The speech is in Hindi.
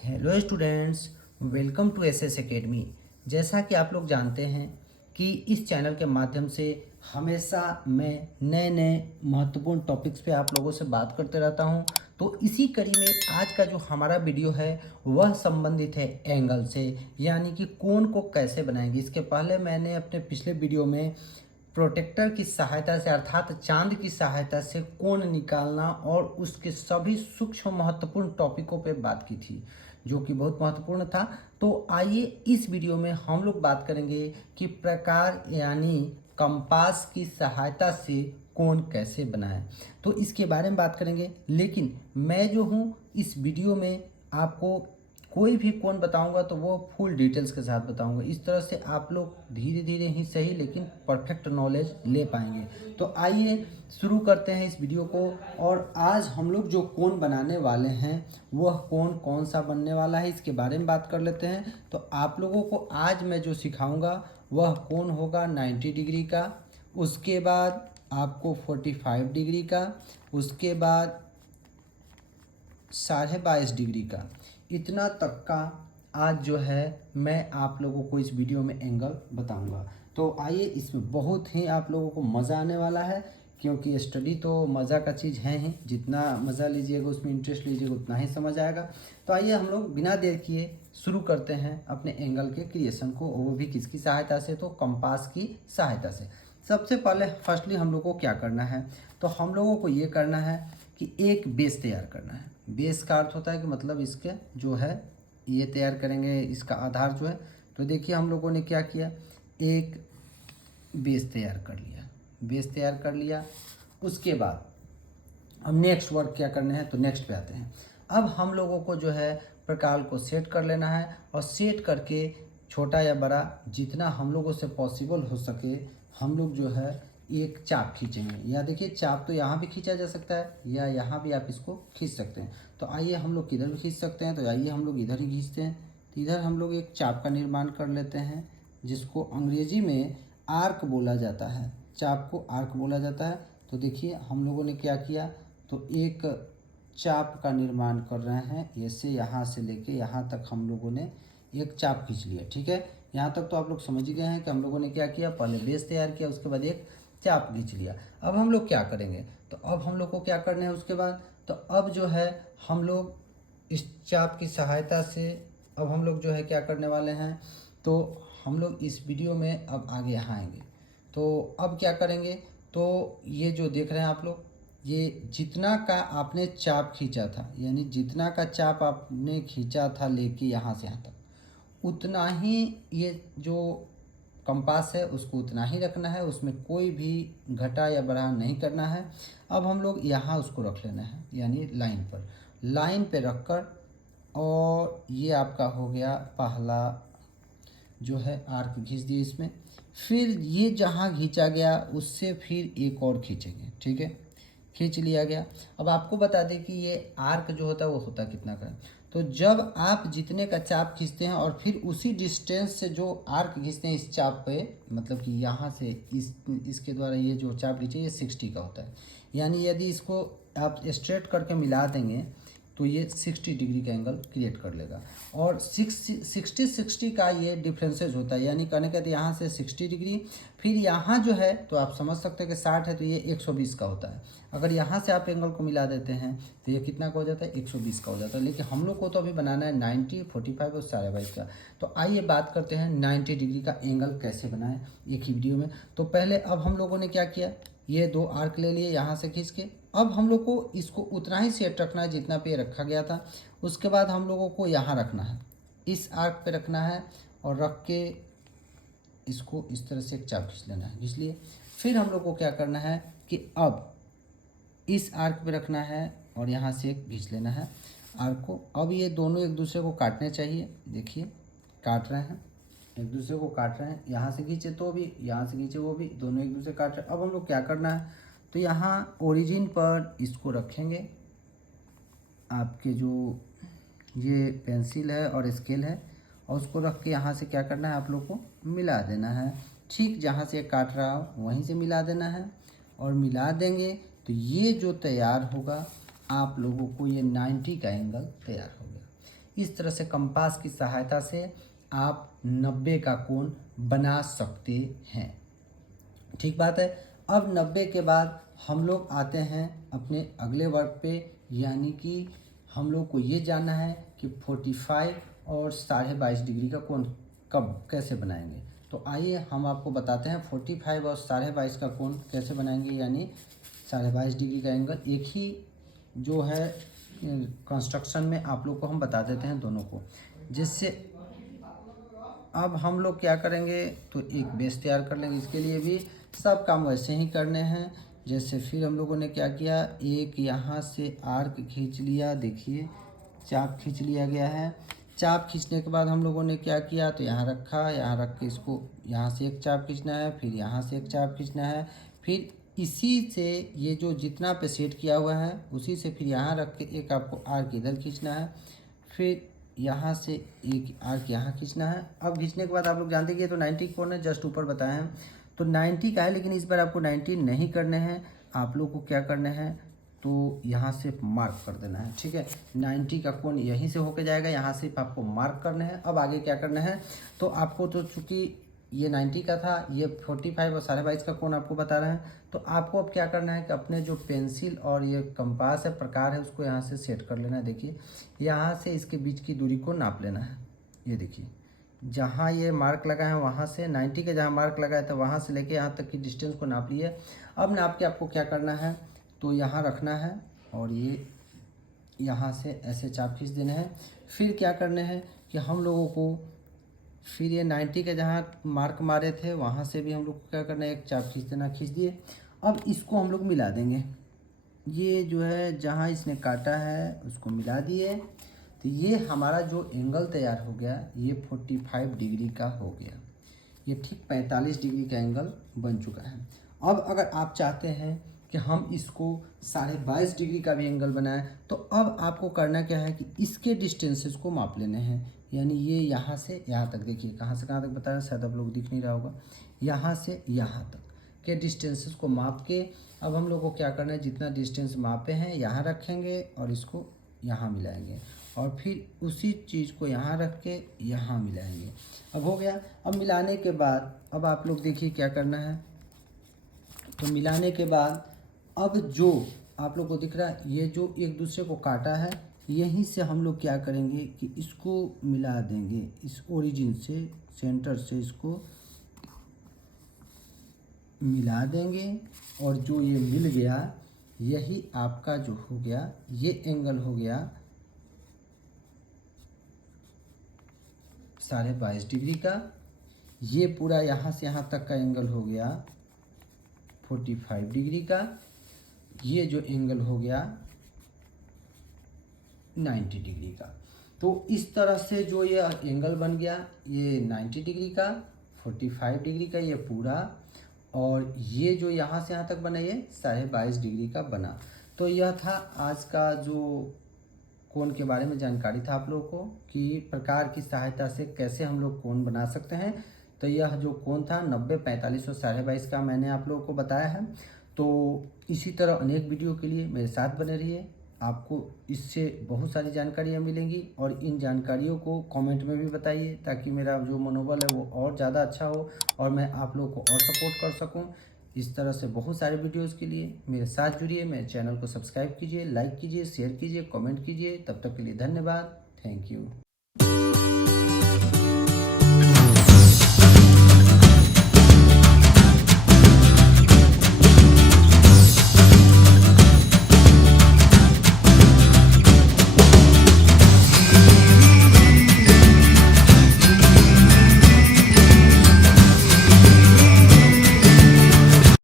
Hello students, welcome to SS academy. जैसा कि आप लोग जानते हैं कि इस चैनल के माध्यम से हमेशा मैं नए नए महत्वपूर्ण टॉपिक्स पे आप लोगों से बात करते रहता हूं। तो इसी कड़ी में आज का जो हमारा वीडियो है वह संबंधित है एंगल से, यानी कि कोण को कैसे बनाएंगे। इसके पहले मैंने अपने पिछले वीडियो में प्रोटेक्टर की सहायता से अर्थात चांद की सहायता से कोण निकालना और उसके सभी सूक्ष्म महत्वपूर्ण टॉपिकों पे बात की थी, जो कि बहुत महत्वपूर्ण था। तो आइए इस वीडियो में हम लोग बात करेंगे कि प्रकार यानी कंपास की सहायता से कोण कैसे बनाएं। तो इसके बारे में बात करेंगे, लेकिन मैं जो हूँ इस वीडियो में आपको कोई भी कोण बताऊंगा तो वो फुल डिटेल्स के साथ बताऊंगा। इस तरह से आप लोग धीरे धीरे ही सही लेकिन परफेक्ट नॉलेज ले पाएंगे। तो आइए शुरू करते हैं इस वीडियो को। और आज हम लोग जो कोण बनाने वाले हैं वह कोण कौन सा बनने वाला है इसके बारे में बात कर लेते हैं। तो आप लोगों को आज मैं जो सिखाऊंगा वह कोण होगा 90 डिग्री का, उसके बाद आपको 45 डिग्री का, उसके बाद 22.5 डिग्री का। इतना तक का आज जो है मैं आप लोगों को इस वीडियो में एंगल बताऊंगा। तो आइए, इसमें बहुत ही आप लोगों को मज़ा आने वाला है, क्योंकि स्टडी तो मज़ा का चीज़ है ही। जितना मज़ा लीजिएगा, उसमें इंटरेस्ट लीजिएगा, उतना ही समझ आएगा। तो आइए हम लोग बिना देर किए शुरू करते हैं अपने एंगल के क्रिएशन को, वो भी किसकी सहायता से, तो कंपास की सहायता से। सबसे पहले फर्स्टली हम लोग को क्या करना है, तो हम लोगों को ये करना है कि एक बेस तैयार करना है। बेस का अर्थ होता है कि मतलब इसके जो है ये तैयार करेंगे, इसका आधार जो है। तो देखिए हम लोगों ने क्या किया, एक बेस तैयार कर लिया। बेस तैयार कर लिया, उसके बाद अब नेक्स्ट वर्क क्या करने हैं, तो नेक्स्ट पे आते हैं। अब हम लोगों को जो है प्रकार को सेट कर लेना है, और सेट करके छोटा या बड़ा जितना हम लोगों से पॉसिबल हो सके हम लोग जो है एक चाप खींचेंगे। या देखिए चाप तो यहाँ भी खींचा जा सकता है, या यहाँ भी आप इसको खींच सकते हैं। तो आइए हम लोग किधर भी खींच सकते हैं, तो आइए हम लोग इधर ही खींचते हैं। तो इधर हम लोग एक चाप का निर्माण कर लेते हैं, जिसको अंग्रेजी में आर्क बोला जाता है। चाप को आर्क बोला जाता है। तो देखिए हम लोगों ने क्या किया, तो एक चाप का निर्माण कर रहे हैं। ऐसे यहाँ से लेके यहाँ तक हम लोगों ने एक चाप खींच लिया। ठीक है, यहाँ तक तो आप लोग समझ ही गए हैं कि हम लोगों ने क्या किया, पहले बेस तैयार किया, उसके बाद एक चाप खींच लिया। अब हम लोग क्या करेंगे, तो अब हम लोग को क्या करना है उसके बाद, तो अब जो है हम लोग इस चाप की सहायता से अब हम लोग जो है क्या करने वाले हैं, तो हम लोग इस वीडियो में अब आगे यहाँ आएंगे। तो अब क्या करेंगे, तो ये जो देख रहे हैं आप लोग, ये जितना का आपने चाप खींचा था, यानी जितना का चाप आपने खींचा था लेके यहाँ से यहाँ तक, उतना ही ये जो कंपास है उसको उतना ही रखना है, उसमें कोई भी घटा या बढ़ा नहीं करना है। अब हम लोग यहाँ उसको रख लेना है, यानी लाइन पे रख कर, और ये आपका हो गया पहला जो है आर्क खींच दिए इसमें। फिर ये जहाँ खींचा गया उससे फिर एक और खींचेंगे। ठीक है, खींच लिया गया। अब आपको बता दें कि ये आर्क जो होता है वो होता कितना का है, तो जब आप जितने का चाप खींचते हैं और फिर उसी डिस्टेंस से जो आर्क खींचते हैं इस चाप पे, मतलब कि यहाँ से इसके द्वारा ये जो चाप खींचे ये 60 का होता है। यानी यदि इसको आप स्ट्रेट करके मिला देंगे तो ये 60 डिग्री का एंगल क्रिएट कर लेगा। और 60 का ये डिफरेंसेज होता है, यानी कहने का तो यहाँ से 60 डिग्री, फिर यहाँ जो है तो आप समझ सकते हैं कि 60 है तो ये 120 का होता है। अगर यहाँ से आप एंगल को मिला देते हैं तो ये कितना का हो जाता है, 120 का हो जाता है। लेकिन हम लोग को तो अभी बनाना है 90, 45 और 22.5 का। तो आइए बात करते हैं 90 डिग्री का एंगल कैसे बनाएं एक ही वीडियो में। तो पहले अब हम लोगों ने क्या किया, ये दो आर्क ले लिए यहाँ से खींच के। अब हम लोग को इसको उतना ही सेट रखना है जितना पे रखा गया था। उसके बाद हम लोगों को यहाँ रखना है, इस आर्क पे रखना है, और रख के इसको इस तरह से एक चाप खींच लेना है। इसलिए फिर हम लोग को क्या करना है कि अब इस आर्क पे रखना है और यहाँ से एक खींच लेना है आर्क को। अब ये दोनों एक दूसरे को काटने चाहिए। देखिए काट रहे हैं, एक दूसरे को काट रहे हैं। यहाँ से खींचे तो भी, यहाँ से खींचे वो भी, दोनों एक दूसरे काट रहे हैं। अब हम लोग क्या करना है, तो यहाँ ओरिजिन पर इसको रखेंगे। आपके जो ये पेंसिल है और स्केल है, और उसको रख के यहाँ से क्या करना है, आप लोग को मिला देना है। ठीक जहाँ से काट रहा हो वहीं से मिला देना है, और मिला देंगे तो ये जो तैयार होगा आप लोगों को, ये 90 का एंगल तैयार हो गया। इस तरह से कंपास की सहायता से आप 90 का कोण बना सकते हैं। ठीक बात है। अब 90 के बाद हम लोग आते हैं अपने अगले वर्क पे, यानी कि हम लोग को ये जानना है कि 45 और 22.5 डिग्री का कोण कब कैसे बनाएंगे। तो आइए हम आपको बताते हैं 45 और 22.5 का कोण कैसे बनाएंगे, यानी 22.5 डिग्री का एंगल। एक ही जो है कंस्ट्रक्शन में आप लोग को हम बता देते हैं दोनों को। जिससे अब हम लोग क्या करेंगे, तो एक बेस तैयार कर लेंगे। इसके लिए भी सब काम वैसे ही करने हैं जैसे फिर हम लोगों ने क्या किया, एक यहाँ से आर्क खींच लिया, देखिए चाप खींच लिया गया है। चाप खींचने के बाद हम लोगों ने क्या किया, तो यहाँ रखा, यहाँ रख के इसको यहाँ से एक चाप खींचना है, फिर यहाँ से एक चाप खींचना है, फिर इसी से ये जो जितना पे सेट किया हुआ है उसी से फिर यहाँ रख के एक आपको आर्क इधर खींचना है, फिर यहाँ से एक आर्क यहाँ खींचना है। अब खींचने के बाद आप लोग जानते हैं कि तो 90 कोण है, जस्ट ऊपर बताए हैं तो 90 का है, लेकिन इस बार आपको 90 नहीं करने हैं। आप लोग को क्या करना है, तो यहाँ से मार्क कर देना है। ठीक है, 90 का कोण यहीं से होके जाएगा, यहाँ से आपको मार्क करना है। अब आगे क्या करना है, तो आपको तो चूँकि ये 90 का था, ये 45 और 22.5 का कोण आपको बता रहे हैं, तो आपको अब क्या करना है कि अपने जो पेंसिल और ये कंपास है प्रकार है उसको यहाँ से सेट कर लेना है। देखिए यहाँ से इसके बीच की दूरी को नाप लेना है। ये देखिए जहाँ ये मार्क लगा है वहाँ से 90 के जहाँ मार्क लगा है तो वहाँ से लेके यहाँ तक की डिस्टेंस को नाप लिए। अब नाप के आपको क्या करना है, तो यहाँ रखना है और ये यहाँ से ऐसे चाप खींच देने हैं। फिर क्या करने हैं कि हम लोगों को फिर ये 90 के जहाँ मार्क मारे थे वहाँ से भी हम लोग को क्या करना है, एक चाप खींच देना, खींच दिए। अब इसको हम लोग मिला देंगे, ये जो है जहाँ इसने काटा है उसको मिला दिए, तो ये हमारा जो एंगल तैयार हो गया ये 45 डिग्री का हो गया। ये ठीक 45 डिग्री का एंगल बन चुका है। अब अगर आप चाहते हैं कि हम इसको 22.5 डिग्री का भी एंगल बनाएं, तो अब आपको करना क्या है कि इसके डिस्टेंसेस को माप लेने हैं। यानी ये यहाँ से यहाँ तक, देखिए कहाँ से कहाँ तक बता रहे हैं, शायद आप लोग दिख नहीं रहा होगा, यहाँ से यहाँ तक के डिस्टेंसेस को माप के अब हम लोग को क्या करना है, जितना डिस्टेंस मापे हैं यहाँ रखेंगे और इसको यहाँ मिलाएंगे और फिर उसी चीज़ को यहाँ रख के यहाँ मिलाएंगे। अब हो गया। अब मिलाने के बाद अब आप लोग देखिए क्या करना है, तो मिलाने के बाद अब जो आप लोग को दिख रहा है ये जो एक दूसरे को काटा है, यहीं से हम लोग क्या करेंगे कि इसको मिला देंगे, इस ओरिजिन से सेंटर से इसको मिला देंगे और जो ये मिल गया यही आपका जो हो गया ये एंगल हो गया 22.5 डिग्री का। ये पूरा यहाँ से यहाँ तक का एंगल हो गया 45 डिग्री का। ये जो एंगल हो गया 90 डिग्री का। तो इस तरह से जो ये एंगल बन गया ये 90 डिग्री का, 45 डिग्री का ये पूरा, और ये जो यहाँ से यहाँ तक बना ये 22.5 डिग्री का बना। तो यह था आज का जो कोण के बारे में जानकारी था आप लोगों को कि प्रकार की सहायता से कैसे हम लोग कोण बना सकते हैं। तो यह जो कोण था 90, 45 और 22.5 का मैंने आप लोगों को बताया है। तो इसी तरह अनेक वीडियो के लिए मेरे साथ बने रहिए, आपको इससे बहुत सारी जानकारियाँ मिलेंगी और इन जानकारियों को कमेंट में भी बताइए ताकि मेरा जो मनोबल है वो और ज़्यादा अच्छा हो और मैं आप लोगों को और सपोर्ट कर सकूं। इस तरह से बहुत सारे वीडियोस के लिए मेरे साथ जुड़िए, मेरे चैनल को सब्सक्राइब कीजिए, लाइक कीजिए, शेयर कीजिए, कमेंट कीजिए। तब तक के लिए धन्यवाद, थैंक यू।